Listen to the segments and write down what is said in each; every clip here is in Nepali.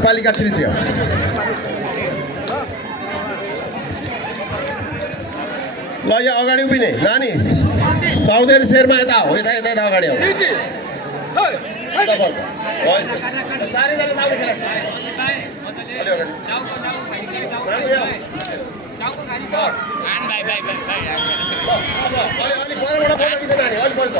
पालिका तृतीय ल यहाँ अगाडि उभिने नानी साउदेन शेरमा यता हो यता यता अगाडि आऊ अलिक परबाट फोटो खिच्नु नानी अलिक पर्छ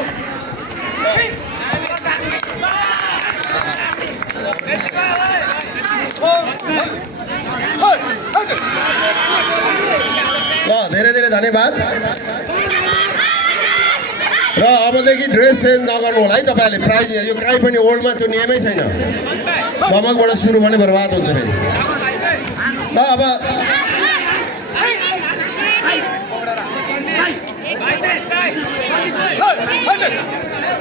ल धेरै धेरै धन्यवाद र अबदेखि ड्रेस चेन्ज नगर्नु होला है तपाईँहरूले प्राइज यो काहीँ पनि ओल्डमा त्यो नियमै छैन धमकबाट सुरु भने बर्बाद हुन्छ फेरि ल अब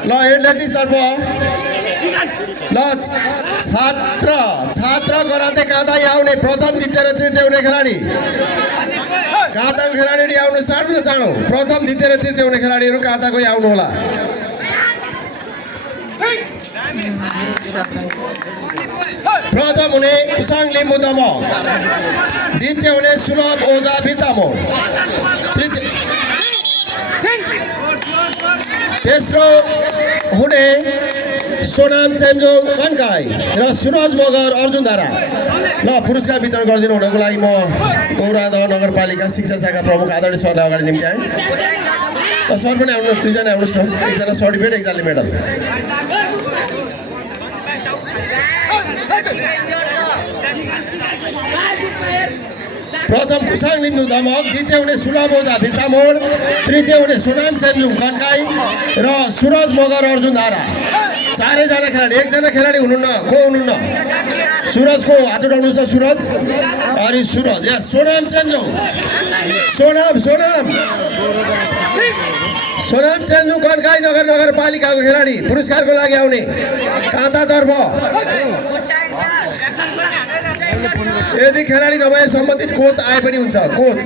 ल एथलेटिक्सतर्फ ल छात्र कराते काँदै आउने प्रथम द्वितीय र तृतीय हुने खेलाडी काँताको खेलाडीहरू आउनु चाँडो चाँडो प्रथम द्वितीय र तृतीय हुने खेलाडीहरू काँताकै आउनु होला प्रथम हुने कुसाङ लिम्बू दमक द्वितीय हुने सुलभ ओझा बिर्तामोड तेस्रो हुने सोनाम चेम्जोङ कन्काई र सुरज मगर अर्जुन धारा ल पुरस्कार वितरण गरिदिनु हुनको लागि म गौरादह नगरपालिका शिक्षा शाखा प्रमुख आदरणीय सरलाई अगाडि निम्ति आएँ ल सर पनि आउनु दुईजना आउनुहोस् न एकजना सर्टिफिकेट एकजनाले मेडल प्रथम कुसाङ लिम्बू दमक द्वितीय हुने सुलभ ओझा भिर्तामोड तृतीय हुने सोनाम चेम्जोङ कन्काई र सुरज मगर अर्जुन धारा चारैजना खेलाडी एकजना खेलाडी हुनुहुन्न को हुनुहुन्न सुरज को हात उठाउनुहोस् त सुरज अनि सुरज या सोनाम चेम्जोङ सोनाम चेम्जोङ कन्काई नगरपालिकाको खेलाडी पुरस्कारको लागि आउने काँतातर्फ यदि खेलाडी नभए सम्बन्धित कोच आए पनि हुन्छ कोच